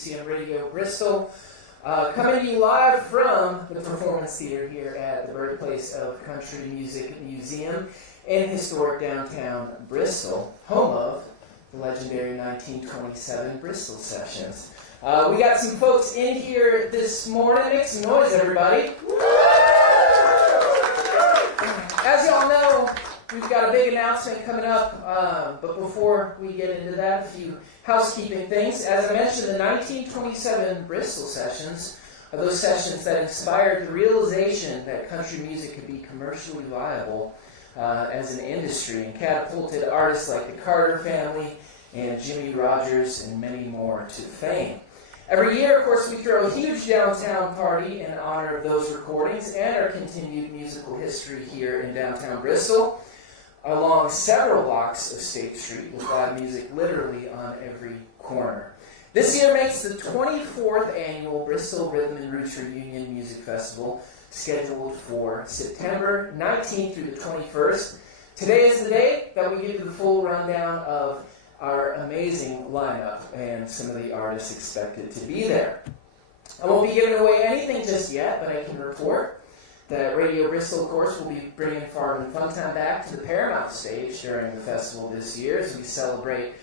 BCM Radio Bristol, coming to you live from the Performance Theater here at the birthplace of Country Music Museum in historic downtown Bristol, home of the legendary 1927 Bristol Sessions. We got some folks in here this morning. Make some noise, everybody. As y'all know, we've got a big announcement coming up, but before we get into that, a few housekeeping things. As I mentioned, the 1927 Bristol Sessions are those sessions that inspired the realization that country music could be commercially viable as an industry and catapulted artists like the Carter family and Jimmy Rogers and many more to fame. Every year, of course, we throw a huge downtown party in honor of those recordings and our continued musical history here in downtown Bristol, along several blocks of State Street with live music literally on every corner. This year makes the 24th annual Bristol Rhythm Roots Reunion Music Festival, scheduled for September 19th through the 21st. Today is the day that we give you the full rundown of our amazing lineup and some of the artists expected to be there. I won't be giving away anything just yet, but I can report that Radio Bristol, of course, will be bringing Farm and Funtime back to the Paramount stage during the festival this year as we celebrate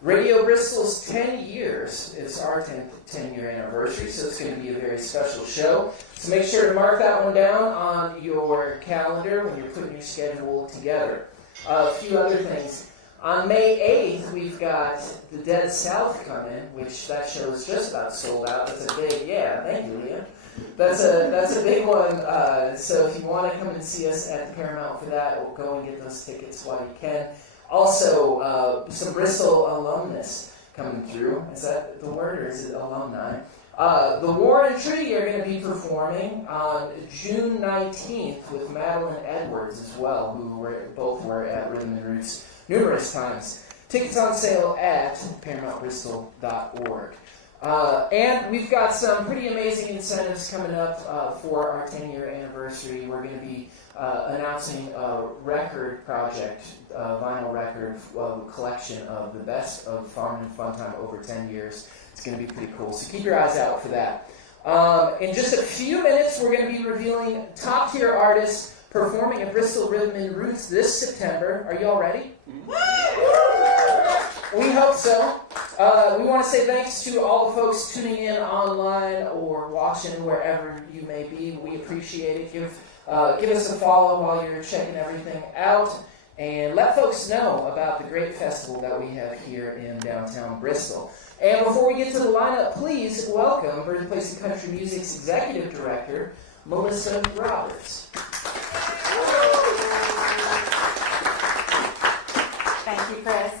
Radio Bristol's 10 years. It's our 10-year anniversary, so it's going to be a very special show. So make sure to mark that one down on your calendar when you're putting your schedule together. A few other things. On May 8th, we've got the Dead South coming, which that show is just about sold out. That's a big, thank you, Leah. That's a big one. So if you want to come and see us at the Paramount for that, we'll go and get those tickets while you can. Also, some Bristol alumnus coming through. Is that the word, or is it alumni? The Warren and Trudy are going to be performing on June 19th with Madeline Edwards as well, who both were at Rhythm and Roots numerous times. Tickets on sale at ParamountBristol.org. And we've got some pretty amazing incentives coming up for our 10-year anniversary. We're going to be announcing a record project, vinyl record collection of the best of Farm and Funtime over 10 years. It's going to be pretty cool, so keep your eyes out for that. In just a few minutes, we're going to be revealing top-tier artists performing at Bristol Rhythm and Roots this September. Are you all ready? We hope so. We want to say thanks to all the folks tuning in online or watching wherever you may be. We appreciate it. Give us a follow while you're checking everything out, and let folks know about the great festival that we have here in downtown Bristol. And before we get to the lineup, please welcome Birthplace of Country Music's Executive Director, Melissa Roberts. Thank you, Chris.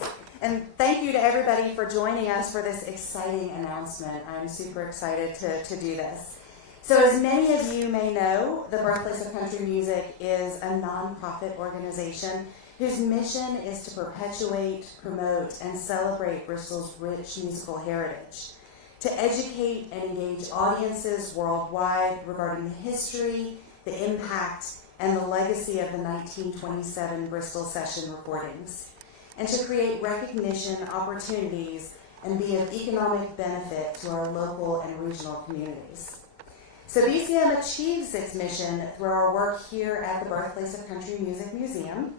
And thank you to everybody for joining us for this exciting announcement. I'm super excited to do this. So as many of you may know, the Birthplace of Country Music is a nonprofit organization whose mission is to perpetuate, promote, and celebrate Bristol's rich musical heritage, to educate and engage audiences worldwide regarding the history, the impact, and the legacy of the 1927 Bristol Session recordings, and to create recognition, opportunities, and be of economic benefit to our local and regional communities. So BCM achieves its mission through our work here at the Birthplace of Country Music Museum,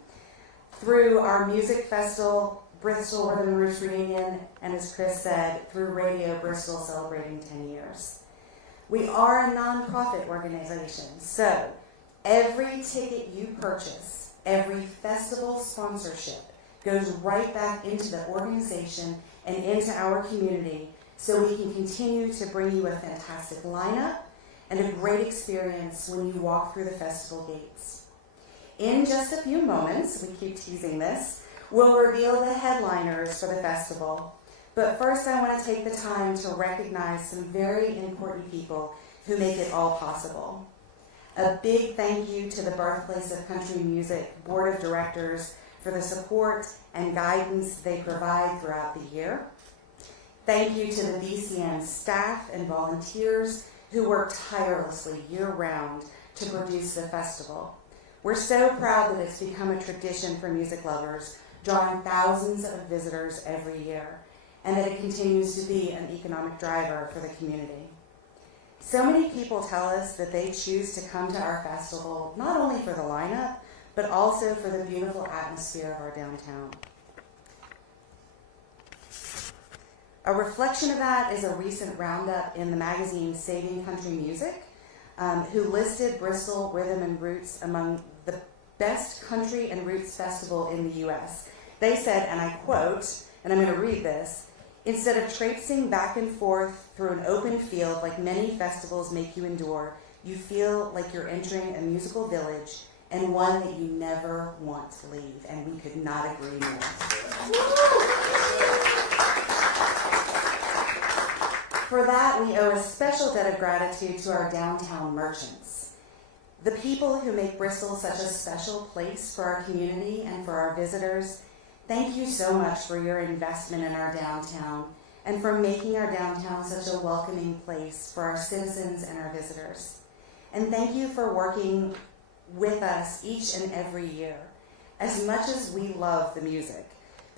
through our music festival, Bristol Rhythm Roots Reunion, and as Chris said, through Radio Bristol celebrating 10 years. We are a nonprofit organization, so every ticket you purchase, every festival sponsorship, goes right back into the organization and into our community so we can continue to bring you a fantastic lineup and a great experience when you walk through the festival gates. In just a few moments, we keep teasing this, we'll reveal the headliners for the festival. But first I want to take the time to recognize some very important people who make it all possible. A big thank you to the Birthplace of Country Music Board of Directors for the support and guidance they provide throughout the year. Thank you to the BCM staff and volunteers who work tirelessly year-round to produce the festival. We're so proud that it's become a tradition for music lovers, drawing thousands of visitors every year. and that it continues to be an economic driver for the community. So many people tell us that they choose to come to our festival not only for the lineup, but also for the beautiful atmosphere of our downtown. A reflection of that is a recent roundup in the magazine Saving Country Music, who listed Bristol Rhythm Roots among the best country and roots festival in the U.S. They said, and I quote, and I'm going to read this, "Instead of traipsing back and forth through an open field like many festivals make you endure, you feel like you're entering a musical village and one that you never want to leave." And we could not agree more. For that, we owe a special debt of gratitude to our downtown merchants, the people who make Bristol such a special place for our community and for our visitors. Thank you so much for your investment in our downtown and for making our downtown such a welcoming place for our citizens and our visitors. And thank you for working with us each and every year. As much as we love the music,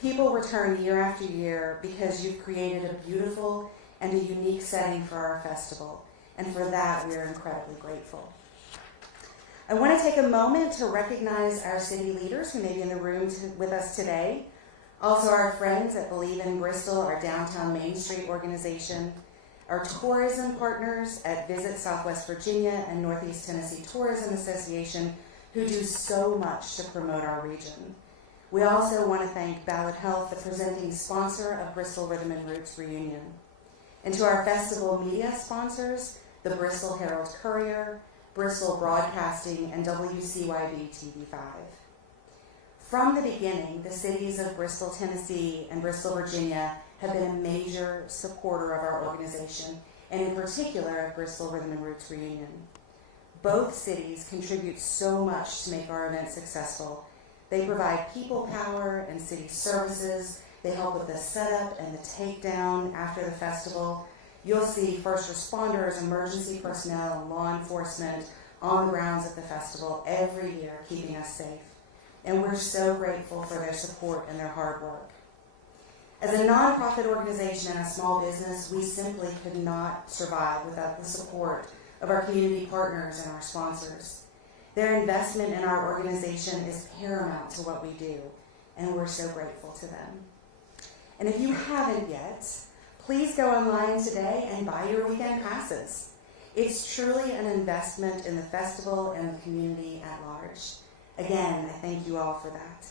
people return year after year because you've created a beautiful and a unique setting for our festival. And for that, we are incredibly grateful. I want to take a moment to recognize our city leaders who may be in the room with us today. Also our friends at Believe in Bristol, our downtown Main Street organization, our tourism partners at Visit Southwest Virginia and Northeast Tennessee Tourism Association, who do so much to promote our region. We also want to thank Ballad Health, the presenting sponsor of Bristol Rhythm Roots Reunion. And to our festival media sponsors, the Bristol Herald Courier, Bristol Broadcasting, and WCYB TV5. From the beginning, the cities of Bristol, Tennessee, and Bristol, Virginia have been a major supporter of our organization, and in particular of Bristol Rhythm Roots Reunion. Both cities contribute so much to make our event successful. They provide people power and city services. They help with the setup and the takedown after the festival. You'll see first responders, emergency personnel, and law enforcement on the grounds at the festival every year, keeping us safe. And we're so grateful for their support and their hard work. As a nonprofit organization and a small business, we simply could not survive without the support of our community partners and our sponsors. Their investment in our organization is paramount to what we do, and we're so grateful to them. And if you haven't yet, please go online today and buy your weekend passes. It's truly an investment in the festival and the community at large. Again, I thank you all for that.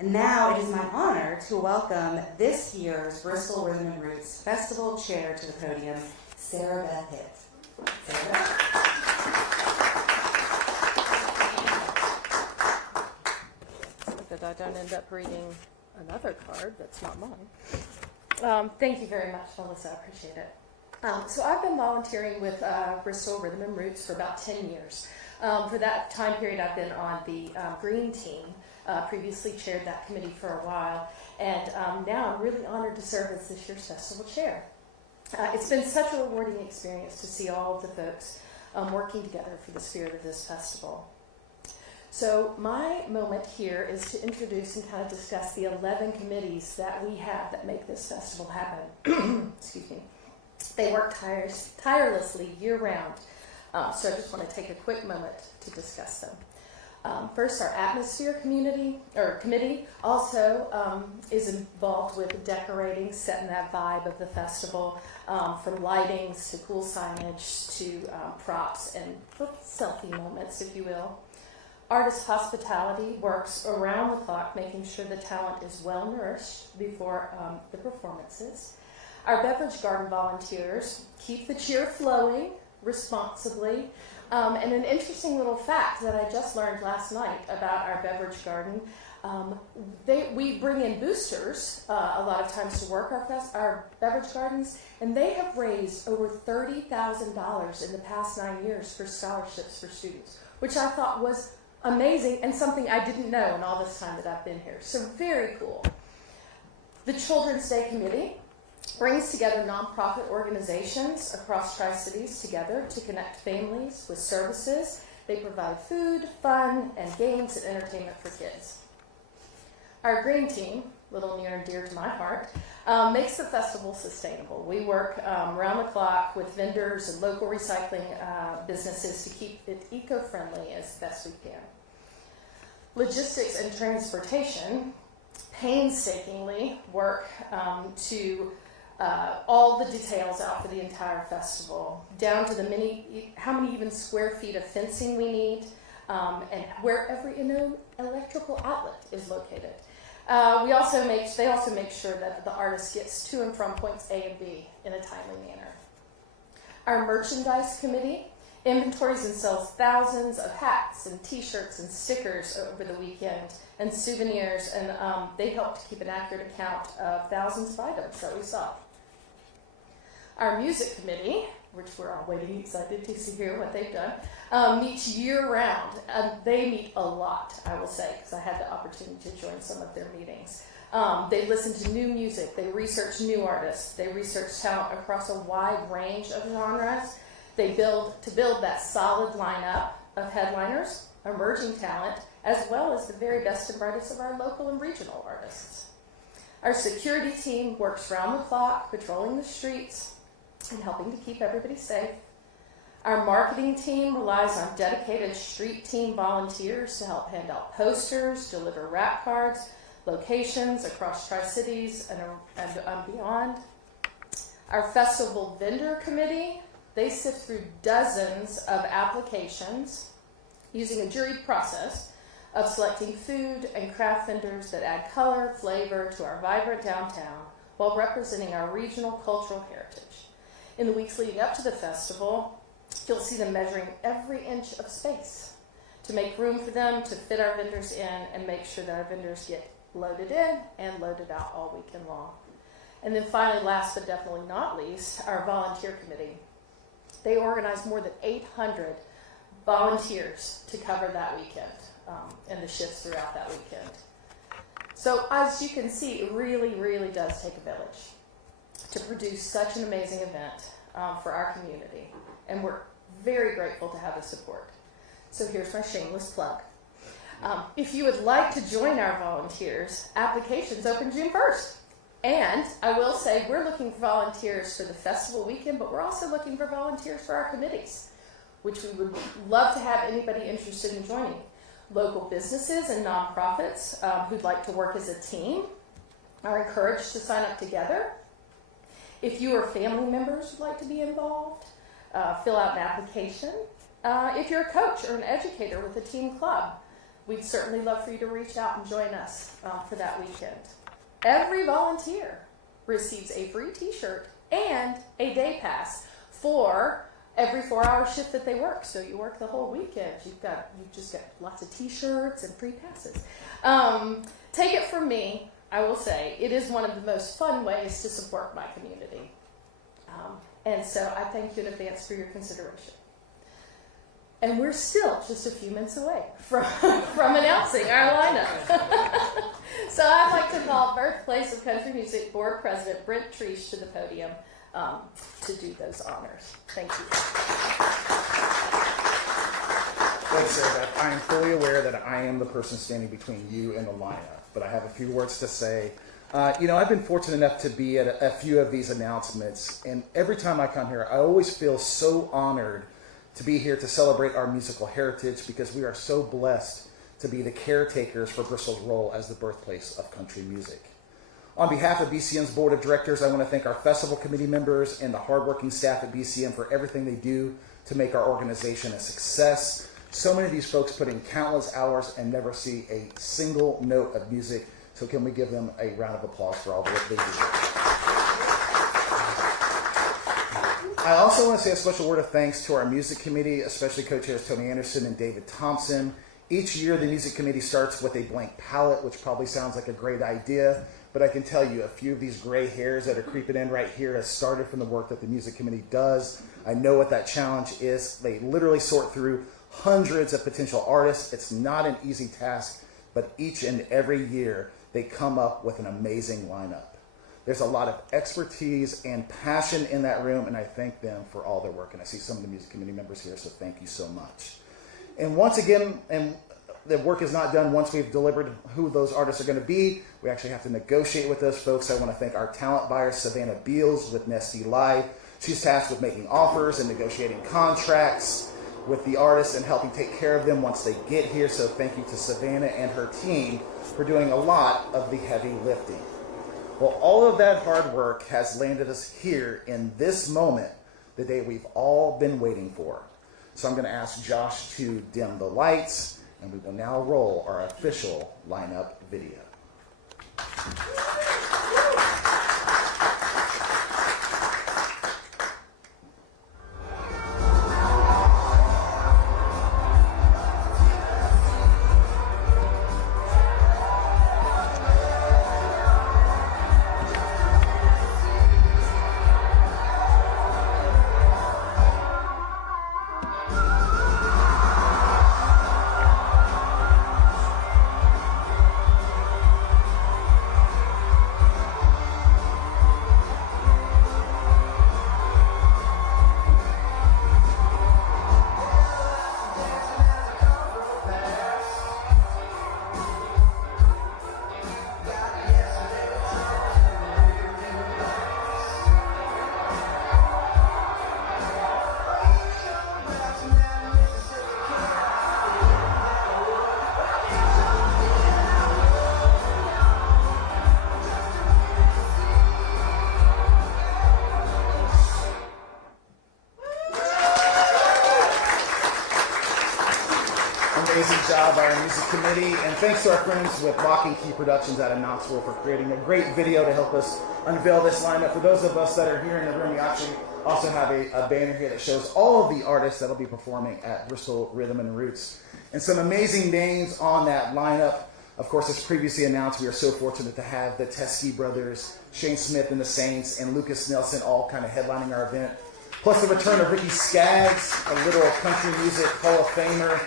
And now it is my honor to welcome this year's Bristol Rhythm Roots Festival Chair to the podium, Sarah Beth Hitt. Sarah? So that I don't end up reading another card that's not mine. Thank you very much, Melissa. I appreciate it. So I've been volunteering with Bristol Rhythm Roots for about 10 years. For that time period, I've been on the Green Team, previously chaired that committee for a while, and now I'm really honored to serve as this year's festival chair. It's been such a rewarding experience to see all of the folks working together for the spirit of this festival. So my moment here is to introduce and kind of discuss the 11 committees that we have that make this festival happen. Excuse me. They work tirelessly year-round, so I just want to take a quick moment to discuss them. First, our Atmosphere committee also is involved with decorating, setting that vibe of the festival, from lightings to cool signage to props and selfie moments, if you will. Artist Hospitality works around the clock, making sure the talent is well nourished before the performances. Our Beverage Garden volunteers keep the cheer flowing responsibly. And an interesting little fact that I just learned last night about our Beverage Garden, we bring in boosters a lot of times to work our Beverage Gardens, and they have raised over $30,000 in the past 9 years for scholarships for students, which I thought was amazing and something I didn't know in all this time that I've been here. So very cool. The Children's Day Committee brings together nonprofit organizations across Tri-Cities together to connect families with services. They provide food, fun, and games and entertainment for kids. Our Green Team a little near and dear to my heart, makes the festival sustainable. We work around the clock with vendors and local recycling businesses to keep it eco-friendly as best we can. Logistics and transportation painstakingly work to all the details out for the entire festival, down to how many even square feet of fencing we need, and where every electrical outlet is located. They also make sure that the artist gets to and from points A and B in a timely manner. Our merchandise committee inventories and sells thousands of hats and t-shirts and stickers over the weekend and souvenirs, and they help to keep an accurate account of thousands of items that we sell. Our music committee, which we're all waiting excited to hear what they've done, meets year-round. They meet a lot, I will say, because I had the opportunity to join some of their meetings. They listen to new music. They research new artists. They research talent across a wide range of genres. They build that solid lineup of headliners, emerging talent, as well as the very best and brightest of our local and regional artists. Our security team works round the clock, patrolling the streets and helping to keep everybody safe. Our marketing team relies on dedicated street team volunteers to help hand out posters, deliver wrap cards, locations across Tri-Cities and beyond. Our festival vendor committee, they sift through dozens of applications using a juried process of selecting food and craft vendors that add color, flavor to our vibrant downtown while representing our regional cultural heritage. In the weeks leading up to the festival, you'll see them measuring every inch of space to make room for them to fit our vendors in and make sure that our vendors get loaded in and loaded out all weekend long. And then finally, last but definitely not least, our volunteer committee. They organize more than 800 volunteers to cover that weekend and the shifts throughout that weekend. So as you can see, it really, really does take a village to produce such an amazing event for our community. And we're very grateful to have the support. So here's my shameless plug. If you would like to join our volunteers, applications open June 1st. And I will say we're looking for volunteers for the festival weekend, but we're also looking for volunteers for our committees, which we would love to have anybody interested in joining. Local businesses and nonprofits who'd like to work as a team are encouraged to sign up together. If you or family members would like to be involved, fill out an application. If you're a coach or an educator with a team club, we'd certainly love for you to reach out and join us for that weekend. Every volunteer receives a free t-shirt and a day pass for every 4-hour shift that they work. So you work the whole weekend. You've just got lots of t-shirts and free passes. Take it from me, I will say, it is one of the most fun ways to support my community. And so I thank you in advance for your consideration. And we're still just a few minutes away from announcing our lineup. So I'd like to call Birthplace of Country Music Board President Brent Treesh to the podium to do those honors. Thank you. Thanks, Sarah. I am fully aware that I am the person standing between you and the lineup, but I have a few words to say. I've been fortunate enough to be at a few of these announcements, and every time I come here, I always feel so honored to be here to celebrate our musical heritage because we are so blessed to be the caretakers for Bristol's role as the birthplace of country music. On behalf of BCM's Board of Directors, I want to thank our festival committee members and the hardworking staff at BCM for everything they do to make our organization a success. So many of these folks put in countless hours and never see a single note of music, so can we give them a round of applause for all the work they do? I also want to say a special word of thanks to our music committee, especially co-chairs Tony Anderson and David Thompson. Each year, the music committee starts with a blank palette, which probably sounds like a great idea, but I can tell you a few of these gray hairs that are creeping in right here has started from the work that the music committee does. I know what that challenge is. They literally sort through hundreds of potential artists. It's not an easy task, but each and every year, they come up with an amazing lineup. There's a lot of expertise and passion in that room, and I thank them for all their work. And I see some of the music committee members here, so thank you so much. And once again, and the work is not done once we've delivered who those artists are going to be. We actually have to negotiate with those folks. I want to thank our talent buyer, Savannah Beals with Nesty Live. She's tasked with making offers and negotiating contracts with the artists and helping take care of them once they get here. So thank you to Savannah and her team for doing a lot of the heavy lifting. Well, all of that hard work has landed us here in this moment, the day we've all been waiting for. So I'm going to ask Josh to dim the lights, and we will now roll our official lineup video. Amazing job by our music committee, and thanks to our friends with Lock and Key Productions out of Knoxville for creating a great video to help us unveil this lineup. For those of us that are here in the room, we actually also have a banner here that shows all of the artists that will be performing at Bristol Rhythm and Roots. And some amazing names on that lineup. Of course, as previously announced, we are so fortunate to have the Teskey Brothers, Shane Smith and the Saints, and Lucas Nelson all kind of headlining our event. Plus the return of Ricky Skaggs, a literal country music Hall of Famer,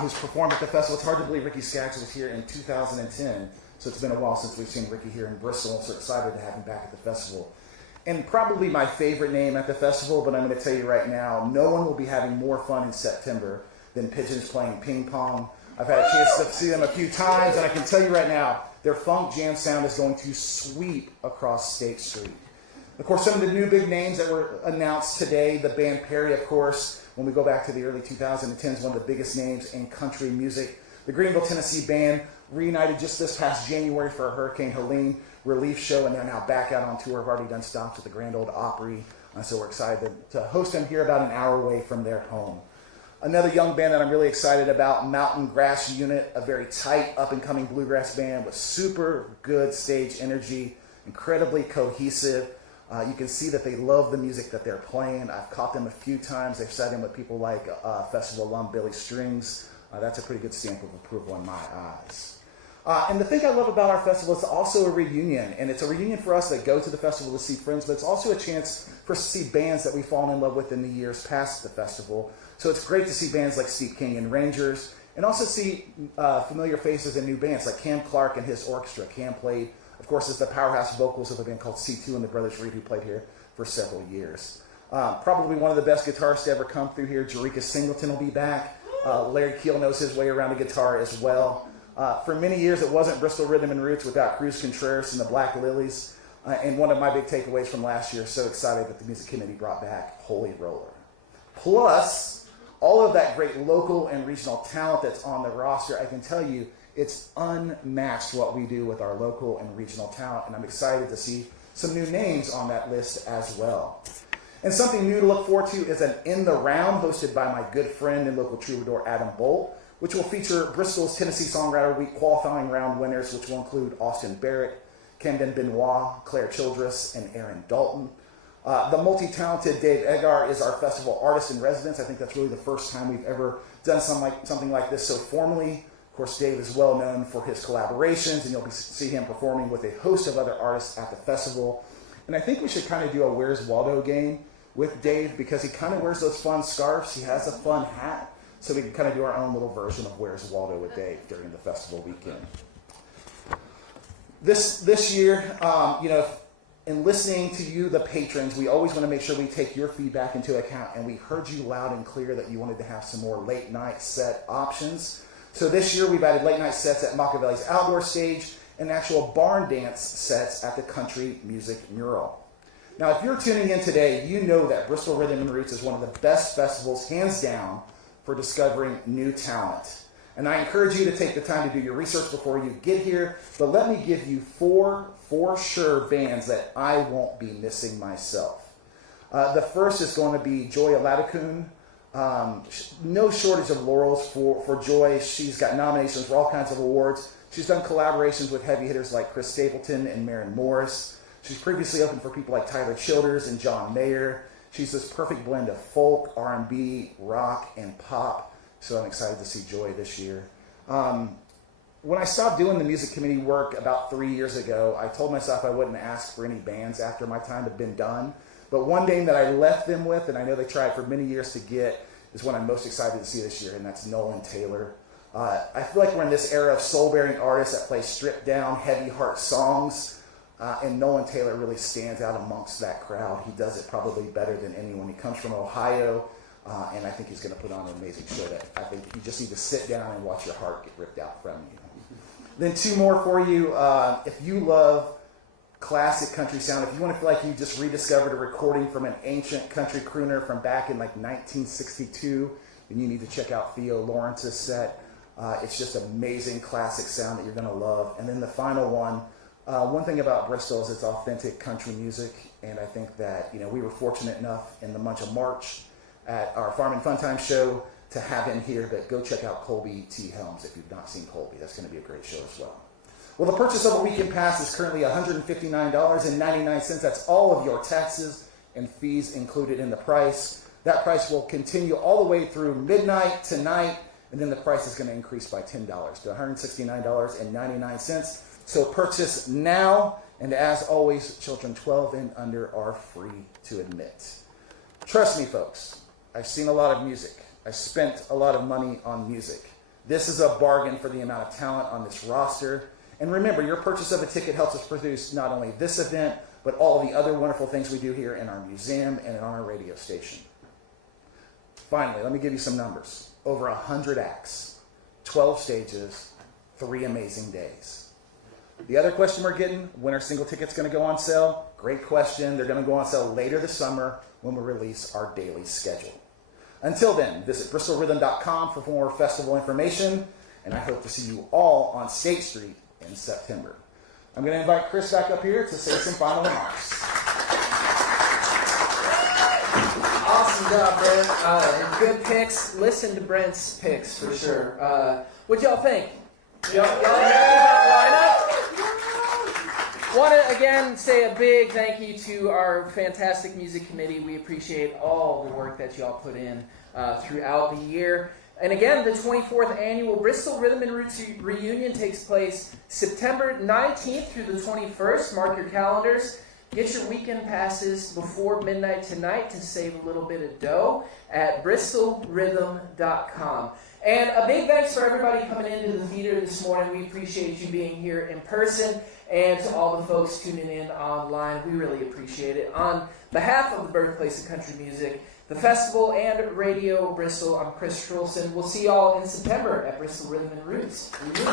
who's performed at the festival. It's hard to believe Ricky Skaggs was here in 2010, so it's been a while since we've seen Ricky here in Bristol, so excited to have him back at the festival. And probably my favorite name at the festival, but I'm going to tell you right now, no one will be having more fun in September than Pigeons playing ping pong. I've had a chance to see them a few times, and I can tell you right now, their funk jam sound is going to sweep across State Street. Of course, some of the new big names that were announced today, the band Perry, of course, when we go back to the early 2010s, one of the biggest names in country music. The Greenville, Tennessee band reunited just this past January for a Hurricane Helene relief show, and they're now back out on tour. Have already done stops at the Grand Ole Opry, so we're excited to host them here about an hour away from their home. Another young band that I'm really excited about, Mountain Grass Unit, a very tight, up-and-coming bluegrass band with super good stage energy, incredibly cohesive. You can see that they love the music that they're playing. I've caught them a few times. They've sat in with people like festival alum Billy Strings. That's a pretty good stamp of approval in my eyes. And the thing I love about our festival is also a reunion. And it's a reunion for us that go to the festival to see friends, but it's also a chance for us to see bands that we've fallen in love with in the years past the festival. So it's great to see bands like Steve King and Rangers, and also see familiar faces and new bands like Cam Clark and his orchestra. Cam played, of course, as the powerhouse vocals of a band called C2 and the Brothers Reed, who played here for several years. Probably one of the best guitarists to ever come through here, Jerika Singleton, will be back. Larry Keel knows his way around a guitar as well. For many years, it wasn't Bristol Rhythm and Roots without Cruz Contreras and the Black Lilies. And one of my big takeaways from last year, so excited that the music committee brought back Holy Roller. Plus, all of that great local and regional talent that's on the roster. I can tell you, it's unmatched what we do with our local and regional talent, and I'm excited to see some new names on that list as well. And something new to look forward to is an In the Round hosted by my good friend and local troubadour Adam Bolt, which will feature Bristol's Tennessee Songwriter Week qualifying round winners, which will include Austin Barrett, Camden Benoit, Claire Childress, and Aaron Dalton. The multi-talented Dave Egar is our festival artist in residence. I think that's really the first time we've ever done something like this so formally. Of course, Dave is well known for his collaborations, and you'll see him performing with a host of other artists at the festival. And I think we should kind of do a Where's Waldo game with Dave, because he kind of wears those fun scarves. He has a fun hat, so we can kind of do our own little version of Where's Waldo with Dave during the festival weekend. This year, in listening to you, the patrons, we always want to make sure we take your feedback into account, and we heard you loud and clear that you wanted to have some more late night set options. So this year we've added late night sets at Machiavelli's outdoor stage and actual barn dance sets at the Country Music Mural. Now, if you're tuning in today, you know that Bristol Rhythm Roots is one of the best festivals, hands down, for discovering new talent. And I encourage you to take the time to do your research before you get here, but let me give you four for sure bands that I won't be missing myself. The first is going to be Joy Aladakun. No shortage of laurels for Joy. She's got nominations for all kinds of awards. She's done collaborations with heavy hitters like Chris Stapleton and Maren Morris. She's previously opened for people like Tyler Childers and John Mayer. She's this perfect blend of folk, R&B, rock, and pop. So I'm excited to see Joy this year. When I stopped doing the music committee work about 3 years ago, I told myself I wouldn't ask for any bands after my time had been done. But one name that I left them with, and I know they tried for many years to get, is one I'm most excited to see this year, and that's Nolan Taylor. I feel like we're in this era of soul-bearing artists that play stripped-down, heavy-heart songs. And Nolan Taylor really stands out amongst that crowd. He does it probably better than anyone. He comes from Ohio, and I think he's going to put on an amazing show that I think you just need to sit down and watch your heart get ripped out from you. Then two more for you. If you love classic country sound, if you want to feel like you just rediscovered a recording from an ancient country crooner from back in like 1962, then you need to check out Theo Lawrence's set. It's just amazing classic sound that you're going to love. And then the final one thing about Bristol is it's authentic country music, and I think that we were fortunate enough in the month of March at our Farm and Fun Time show to have him here. But go check out Colby T. Helms if you've not seen Colby. That's going to be a great show as well. Well, the purchase of a weekend pass is currently $159.99. That's all of your taxes and fees included in the price. That price will continue all the way through midnight tonight, and then the price is going to increase by $10 to $169.99. So purchase now, and as always, children 12 and under are free to admit. Trust me, folks, I've seen a lot of music. I spent a lot of money on music. This is a bargain for the amount of talent on this roster. And remember, your purchase of a ticket helps us produce not only this event, but all the other wonderful things we do here in our museum and on our radio station. Finally, let me give you some numbers. Over 100 acts, 12 stages, 3 amazing days. The other question we're getting, when are single tickets going to go on sale? Great question. They're going to go on sale later this summer when we release our daily schedule. Until then, visit bristolrhythm.com for more festival information, and I hope to see you all on State Street in September. I'm going to invite Chris back up here to say some final remarks. Awesome job, Brent. Good picks. Listen to Brent's picks for sure. What'd y'all think? Y'all happy about the lineup? Want to again say a big thank you to our fantastic music committee. We appreciate all the work that y'all put in throughout the year. And again, the 24th annual Bristol Rhythm Roots Reunion takes place September 19th through the 21st. Mark your calendars. Get your weekend passes before midnight tonight to save a little bit of dough at bristolrhythm.com. And a big thanks for everybody coming into the theater this morning. We appreciate you being here in person, and to all the folks tuning in online. We really appreciate it. On behalf of the Birthplace of Country Music, the festival, and Radio Bristol, I'm Chris Strolson. We'll see y'all in September at Bristol Rhythm Roots Reunion.